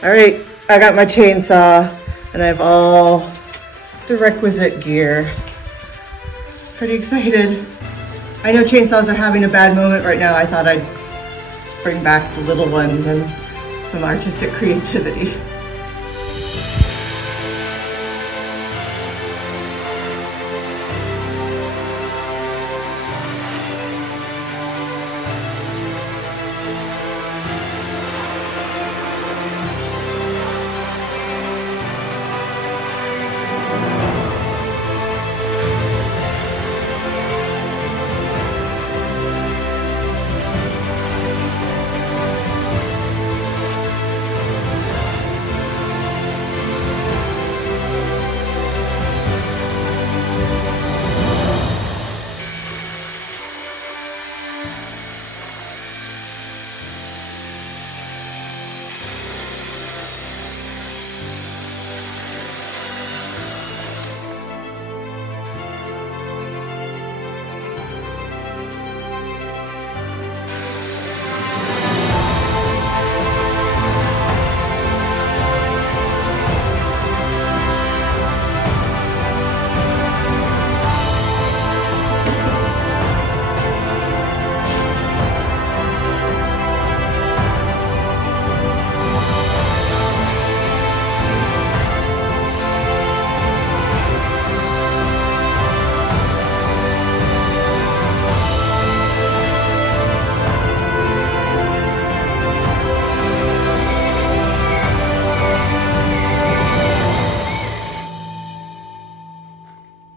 All right, I got my chainsaw and I have all the requisite gear. Pretty excited. I know chainsaws are having a bad moment right now. I thought I'd bring back the little ones and some artistic creativity.